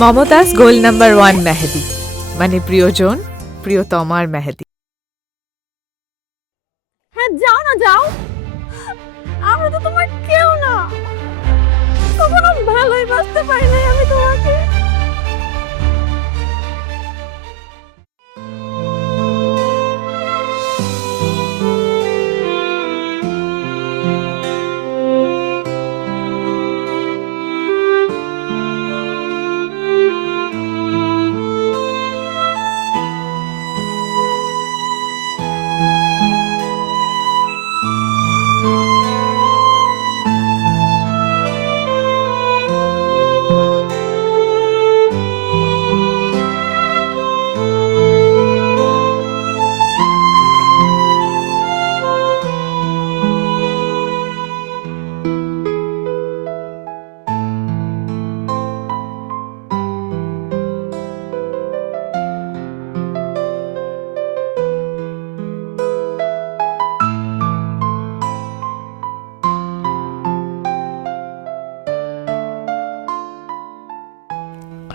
মমতাজ গোল number one মেহেদি। মানে প্রিয়জন প্রিয়তমার মেহেদি।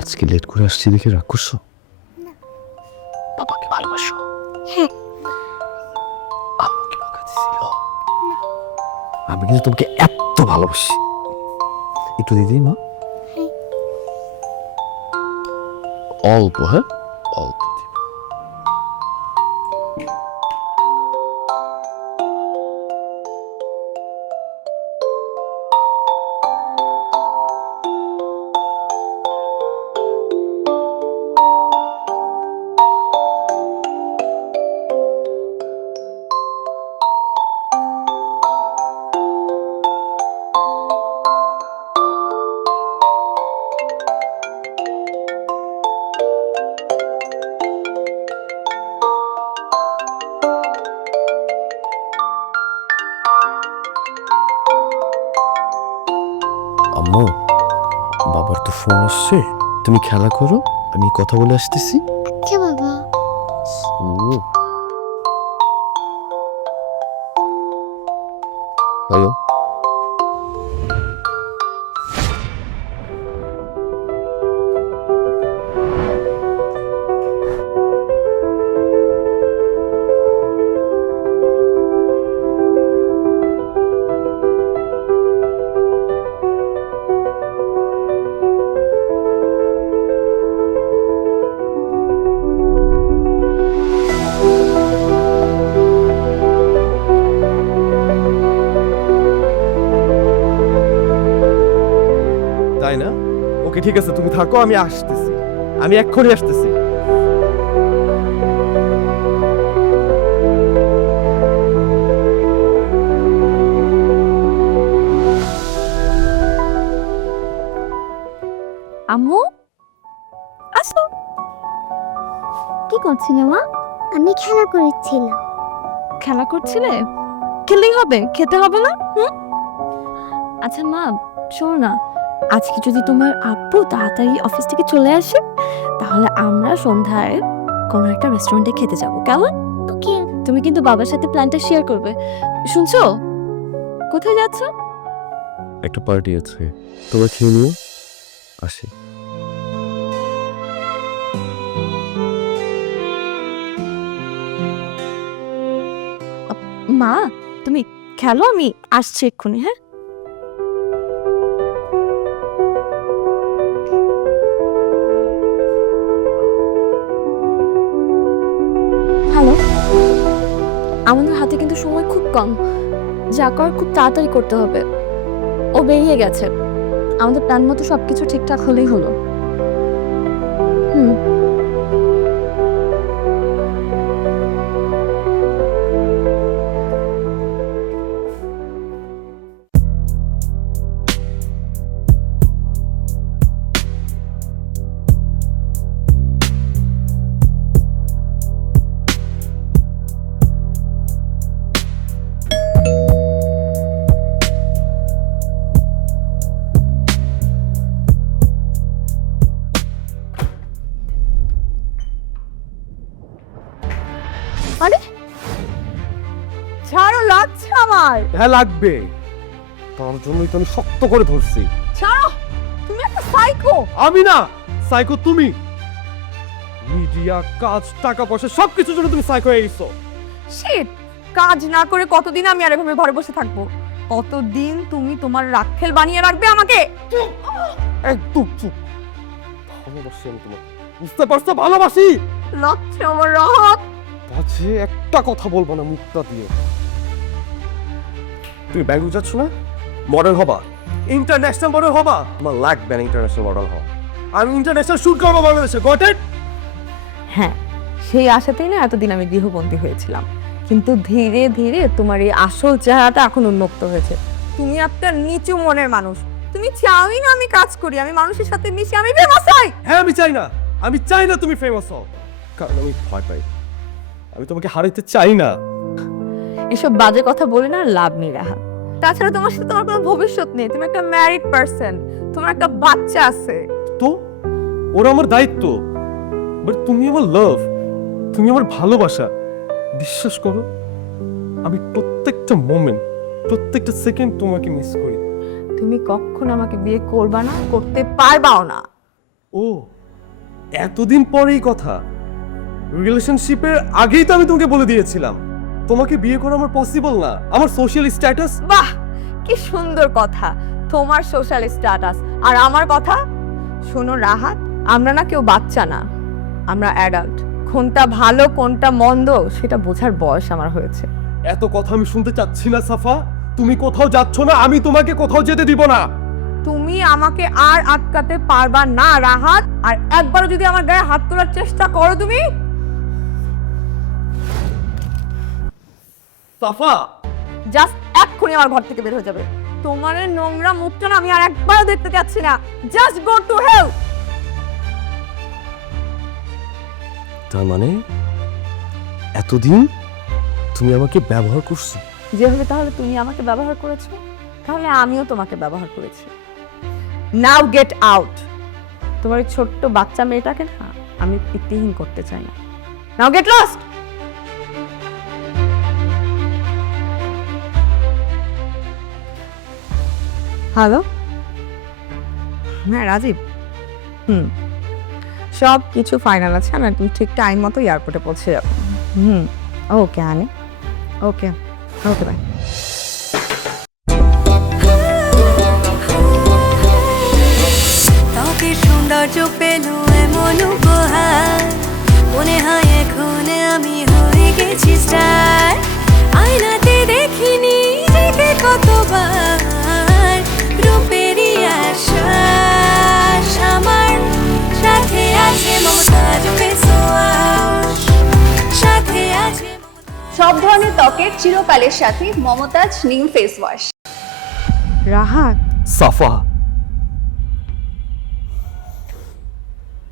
আজকে লেট করে আসছি দেখে রাগ করছ? বাবাকে ভালোবাসো। হ্যাঁ। আম্মু বকা দিছিল। আমি কিন্তু তোমাকে এত ভালোবাসি। একটু দিদি মা। অল্প হ্যাঁ? আসছে তুমি খেলা করো আমি কথা বলে আসতেছি। আচ্ছা বাবা? হ্যালো? ঠিক আছে তুমি থাকো আমি আসতেছি। আমি এক্ষুনি আসতেছি। আম্মু? আসো। কি করছিলে মা? আমি খেলা করেছিলাম। খেলা করছিলে? খেললেই হবে খেতে হবে না? আচ্ছা মা শোনো না। আজকে যদি তোমার আব্বু তাড়াতাড়ি অফিস থেকে চলে আসে তাহলে আমরা সন্ধ্যায় কোনো একটা রেস্টুরেন্টে খেতে যাব। কেমন? ওকে তুমি কিন্তু বাবার সাথে প্ল্যানটা শেয়ার করবে। শুনছো? কোথায় যাচ্ছ? একটা পার্টি আছে। তোমরা খেয়ে নিও। আসি। মা তুমি খেলো আমি আসছি এক্ষুনি হ্যাঁ? কিন্তু সময় খুব কম। যা কর খুব তাড়াতাড়ি করতে হবে। ও বেরিয়ে গেছে। আমাদের প্ল্যান মতো সব কিছু ঠিকঠাক হলেই হলো। হ্যাঁ লাগবে। তার জন্যই তো আমি শক্ত করে ধরছি। ছাড়ো তুমি একটা সাইকো আমি না সাইকো তুমি। মিডিয়া কাজ টাকা পয়সা সবকিছুর জন্য তুমি সাইকো হয়ে গেছো। শিট কাজ না করে কতদিন আমি আর এভাবে ঘরে বসে থাকব? কতদিন তুমি তোমার রাক্ষেল বানিয়ে রাখবে আমাকে? একদম চুপ। ভালোবাসি আমি তোমাকে। বুঝতে পারছ? ভালোবাসি। লাগছে আমার রাহাত পাছে একটা কথা বলব না মুখটা দিয়ে। তুমি ব্যাঙ্গক যাচ্ছ না? মডেল হবা। ইন্টারন্যাশনাল মডেল হবা। আমার লাগবে না ইন্টারন্যাশনাল মডেল হওয়া আমি ইন্টারন্যাশনাল শুট করব বাংলাদেশে গট ইট হ্যাঁ সেই আশাতেই না এতদিন আমি গৃহবন্দী হয়েছিলাম। কিন্তু ধীরে ধীরে তোমার এই আসল চেহারাটা এখন উন্মুক্ত হয়েছে। তুমি একটা নিচু মনের মানুষ। তুমি চাওই না আমি কাজ করি আমি মানুষের সাথে মিশি আমি ফেমাস হই! হ্যাঁ আমি চাই না। আমি চাই না তুমি ফেমাস হও। কারণ আমি ভয় পাই। আমি তোমাকে হারাইতে চাই না। এসব বাজে কথা বলে না লাভ নেই রাহা। তাছাড়া তোমার সাথে তোমার কোনো ভবিষ্যৎ নেই। তুমি একটা ম্যারিড পার্সন তোমার একটা বাচ্চা আছে। তো? ওরা আমার দায়িত্ব। বাট তুমি আমার লাভ তুমি আমার ভালোবাসা। বিশ্বাস করো আমি প্রত্যেকটা মোমেন্ট প্রত্যেকটা সেকেন্ড তোমাকে মিস করি। তুমি কখন আমাকে বিয়ে করবা না করতে পারবাও না। ও এতদিন পরেই কথা। রিলেশনশিপের আগেই তো আমি তোমাকে বলে দিয়েছিলাম। তোমাকে বিয়ে করা আমার পসিবল না। আমার সোশ্যাল স্ট্যাটাস বাহ! কি সুন্দর কথা। তোমার সোশ্যাল স্ট্যাটাস আর আমার কথা? শোনো রাহাত আমরা না কেউ বাচ্চা না। আমরা অ্যাডাল্ট কোনটা ভালো কোনটা মন্দ সেটা বোঝার বয়স আমার হয়েছে। এত কথা আমি শুনতে চাচ্ছি না সাফা। তুমি কোথাও যাচ্ছ না আমি তোমাকে কোথাও যেতে দিব না। তুমি আমাকে আর আটকাতে পারবা না রাহাত। আর একবার যদি আমার গায়ে হাত তোলার চেষ্টা করো তুমি সাফা। জাস্ট এক্ষুনি আমার ঘর থেকে বের হয়ে যাবে। তোমার এই নোংরা মুখটা না আমি আর একবারও দেখতে চাচ্ছি না। জাস্ট গো টু হেল্প তার মানে এতদিন তুমি আমাকে ব্যবহার করছ? যেভাবে তাহলে তুমি আমাকে ব্যবহার করেছ তাহলে আমিও তোমাকে ব্যবহার করেছি। নাও গেট আউট তোমার ওই ছোট্ট বাচ্চা মেয়েটাকে না আমি পিতৃহীন করতে চাই না। নাও গেট লস্ট হ্যালো হ্যাঁ রাজীব। হুম। সব কিছু ফাইনাল আছে আমি একদম ঠিক টাইম মতো এয়ারপোর্টে পৌঁছে যাব। হুম। ওকে আনে ওকে ওকে বাই ত্বকের সৌন্দর্য পেল এমন উপহার। মনে হয় এখন আমি হয়ে গেছি স্টার আয়নাতে দেখিনি কতবার। সব ধরনের ত্বকের চিরকালের সাথে Mumtaz new face wash Rahat. Safa.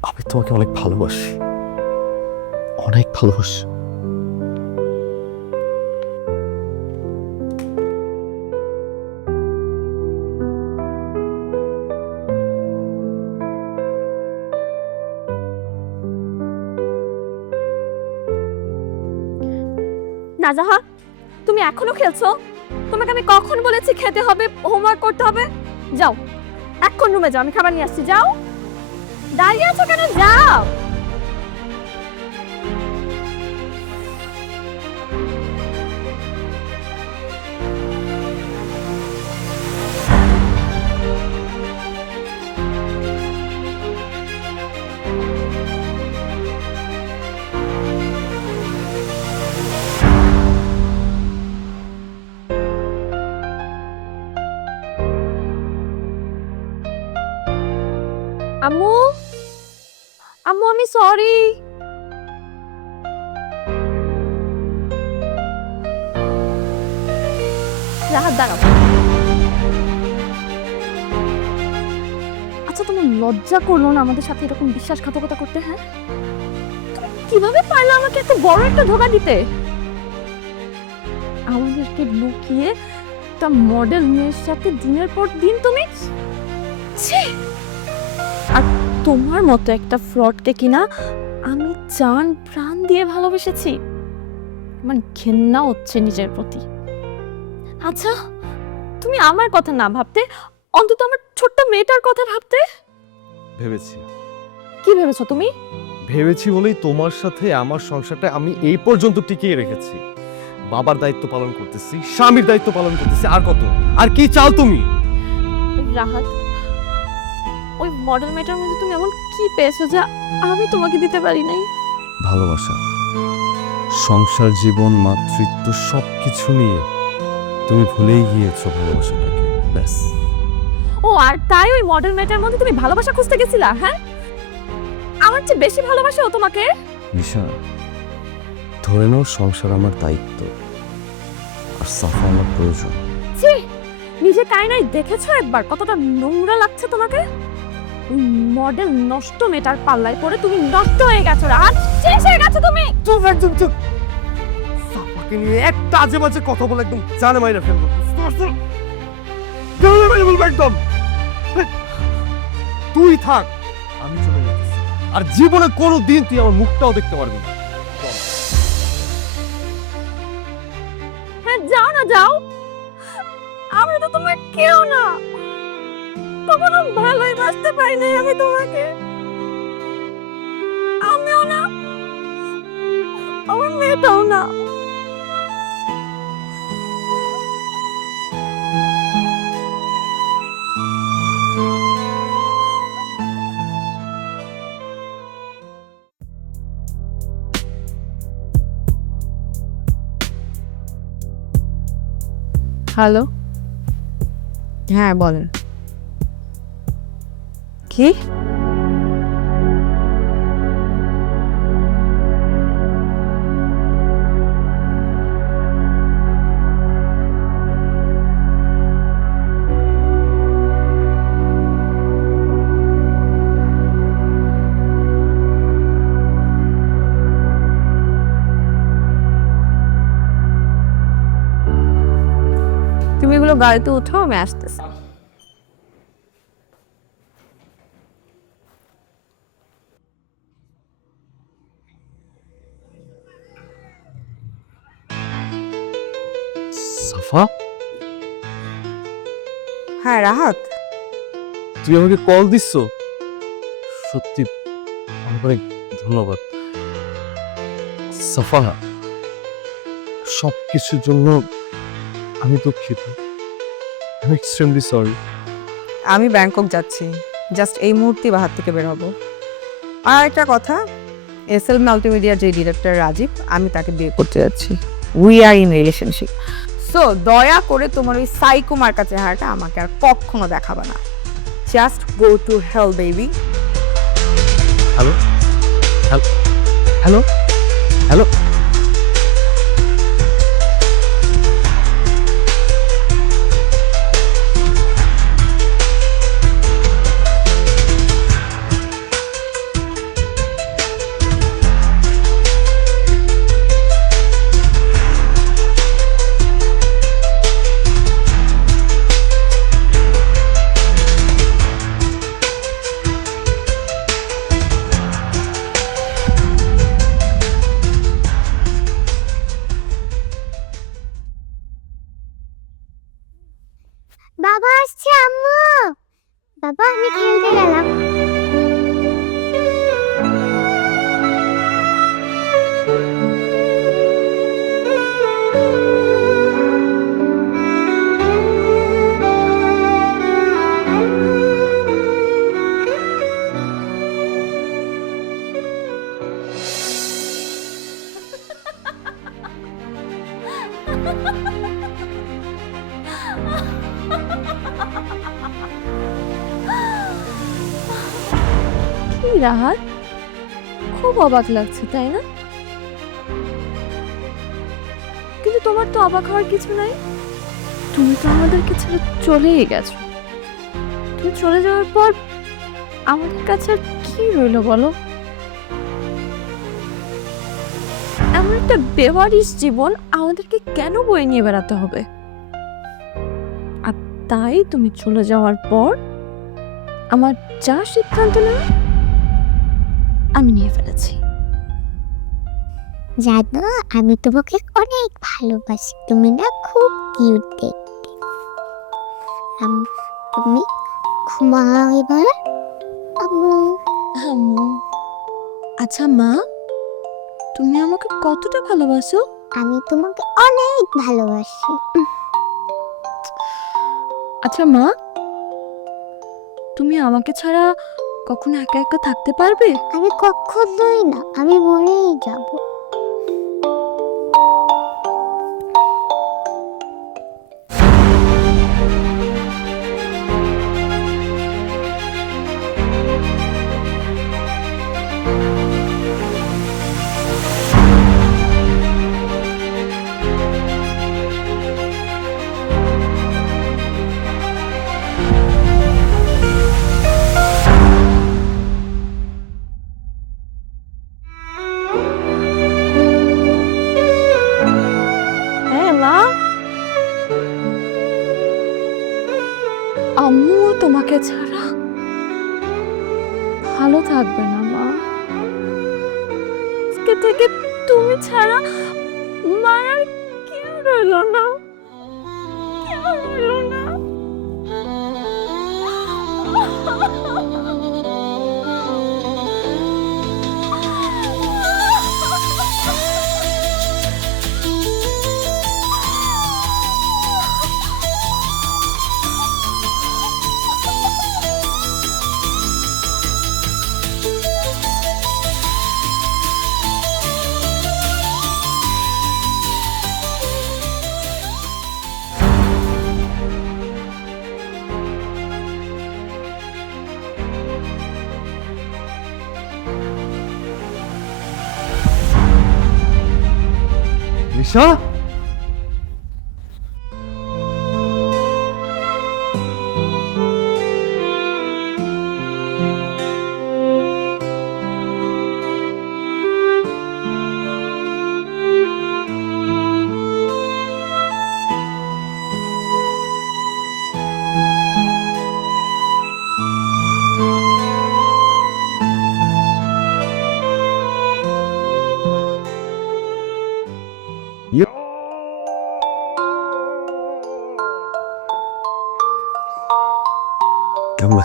আমি তোমাকে অনেক ভালোবাসি। অনেক ভালোবাসি। নাজাহা তুমি এখনও খেলছো? তোমাকে আমি কখন বলেছি খেতে হবে হোমওয়ার্ক করতে হবে? যাও, এখন রুমে যাও, আমি খাবার নিয়ে আসছি, যাও। দাঁড়িয়ে আছো কেন? যাও। সরি। রাহাত আচ্ছা তোমার লজ্জা করল না আমাদের সাথে এরকম বিশ্বাসঘাতকতা করতে হ্যাঁ? কীভাবে পারলে আমাকে এত বড় একটা ধোকা দিতে? আমাদেরকে লুকিয়ে একটা মডেল মেয়ের সাথে দিনের পর দিন তুমি ছি! আর তোমার মতো একটা ফ্রডকে কিনা আমি জান প্রাণ দিয়ে ভালোবেসেছি। আমার ঘেন্না হচ্ছে নিজের প্রতি। আচ্ছা তুমি আমার কথা না ভাবতে অন্তত আমার ছোট্ট মেয়েটার কথা ভাবতে? ভেবেছি। কি ভেবেছো তুমি? ভেবেছি বলেই তোমার সাথে আমার সংসারটা আমি এই পর্যন্ত টিকিয়ে রেখেছি। বাবার দায়িত্ব পালন করতেছি স্বামীর দায়িত্ব পালন করতেছি আর কত? আর কি চাও তুমি? রাহাত ওই মডেল মেটার মধ্যে তুমি এমন কি পেয়েছ যা আমি তোমাকে দিতে পারি নাই? ভালোবাসা সংসার জীবন মাতৃত্ব সব কিছু নিয়ে তুমি ভুলেই গিয়েছো ভালোবাসাটাকে। ব্যাস। ও আর তাই ওই মডেল মেটার মধ্যে তুমি ভালোবাসা খুঁজতে গেছিলা হ্যাঁ? আমার চেয়ে বেশি ভালোবাসে ও তোমাকে? নিশা ধরে নাও সংসার আমার দায়িত্ব আর সাফা আমার প্রয়োজন। ছি! নিজে কায়নায় দেখেছ একবার? কতটা নোংরা লাগছে তোমাকে? মডেল নষ্ট মেটার পাল্লায় পড়ে তুমি নষ্ট হয়ে গেছো রাত শেষ হয়ে গেছো তুমি। চুপ একদম চুপ। সাফাকে নিয়ে একটা আজে বাজে কথা বলে একদম জানে মাইরা ফেলব? জানে মাইরা ফেলব একদম। তুই থাক আমি চলে যাচ্ছি। আর জীবনে কোনো দিন তুই আমার মুখটাও দেখতে পারবি না। হ্যাঁ যাও না যাও। আমি তো তোমার কেউ না। নাই আমি তোমাকে। আমিও না। আমার মেয়েটাও না। হ্যালো হ্যাঁ বলেন। কি তুমি এগুলো গাড়িতে উঠো আমি আসতেছি। হ্যাঁ রাহাত। তুই আমাকে কল দিচ্ছ? সত্যি অনেক ধন্যবাদ। সাফা সব কিছুর জন্য আমি দুঃখিত। আমি এক্সট্রিমলি সরি আমি ব্যাংকক যাচ্ছি। জাস্ট এই মুহূর্তে বাহার থেকে বের হব। আর একটা কথা এস এল মাল্টিমিডিয়ার যে ডিরেক্টর রাজীব আমি তাকে বিয়ে করতে যাচ্ছি। We are in relationship so দয়া করে তোমার ওই সাইকো মার্কা চেহারাটা আমাকে আর কখনো দেখাবে না। Just go to hell baby hello hello hello Rahat, খুব অবাক লাগছে, তাই না? কিন্তু তোমার তো অবাক হওয়ার কিছু নাই। তুমি তো আমাদেরকে ছেড়ে চলেই গেছো। তুমি চলে যাওয়ার পর আমাদের কাছে আর কি রইল বলো? এমন একটা বেওয়ারিশ জীবন আমাদেরকে কেন বয়ে নিয়ে বেড়াতে হবে? আর তাই তুমি চলে যাওয়ার পর আমার যা সিদ্ধান্ত নেওয়া আমি নিয়ে ফেলেছি। জানো আমি তোমাকে অনেক ভালোবাসি। তুমি না খুব কিউট দেখতে। তুমি ঘুমাও এবার। আম্মু। আম্মু। আচ্ছা মা তুমি আমাকে কতটা ভালোবাসো? আমি তোমাকে অনেক ভালোবাসি। আচ্ছা মা তুমি আমাকে ছাড়া কখনো একা একা থাকতে পারবে? আমি কখনোই না আমি মরেই যাব। মা আম্মু, তোমাকে ছাড়া ভালো থাকবে না, মা। আজকে থেকে তুমি ছাড়া মার কেউ রইল না।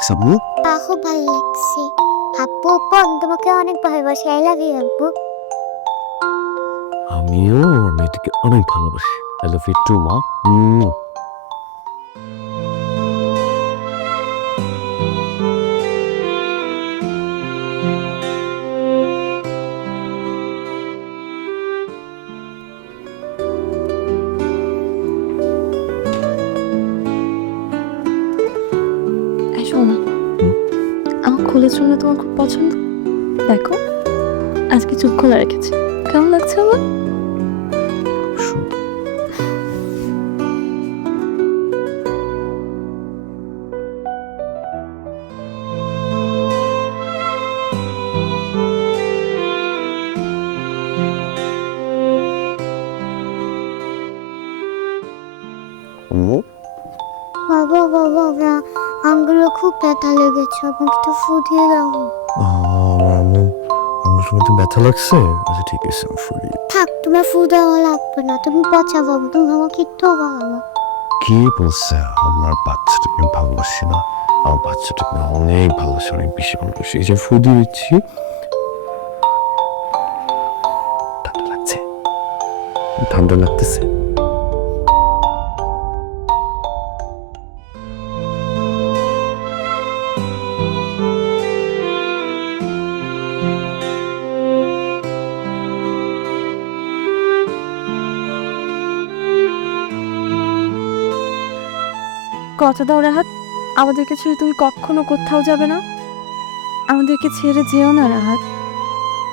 লাগছে আম্মু? আহো ভালো লাগছে। আপু আপু আমি তোমাকে অনেক ভালোবাসি আই লাভ ইউ আপু আমিও আমার মেয়েটিকে অনেক ভালোবাসি। আই লাভ ইউ টু মা। জন্য তোমার খুব পছন্দ? দেখো আজকে চুপ খোলা রেখেছি। কেমন লাগছে আমার? বাবা বাবা। বাবা আঙ্গুলে খুব ব্যথা লেগেছে আমাকে একটু ফুটিয়ে দাও। আমার আম্মুর মধ্যে ব্যথা লাগছে? আচ্ছা ঠিক আছে আমি ফুরি থাক তোমার ফু দেওয়া লাগবে না তুমি পচা বাবু তুমি আমাকে একটু ভালো কে বলছে? আমার বাচ্চাটাকে ভালোবাসি না। আমার বাচ্চাটাকে অনেক ভালোবাসি অনেক বেশি ভালোবাসি। এই যে ফু দিয়েছি ঠান্ডা লাগছে? ঠান্ডা লাগতেছে? কথা দাও, রাহাত। আমাদেরকে ছেড়ে তুমি কখনো কোথাও যাবে না। আমাদেরকে ছেড়ে যেও না, রাহাত।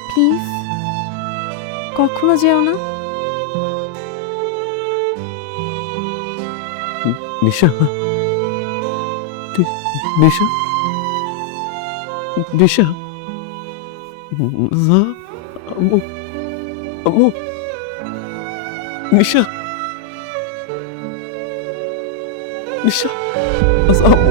প্লিজ, কখনো যেও না। নিশা? নিশা? নিশা? নিশা? নিশা আচ্ছা,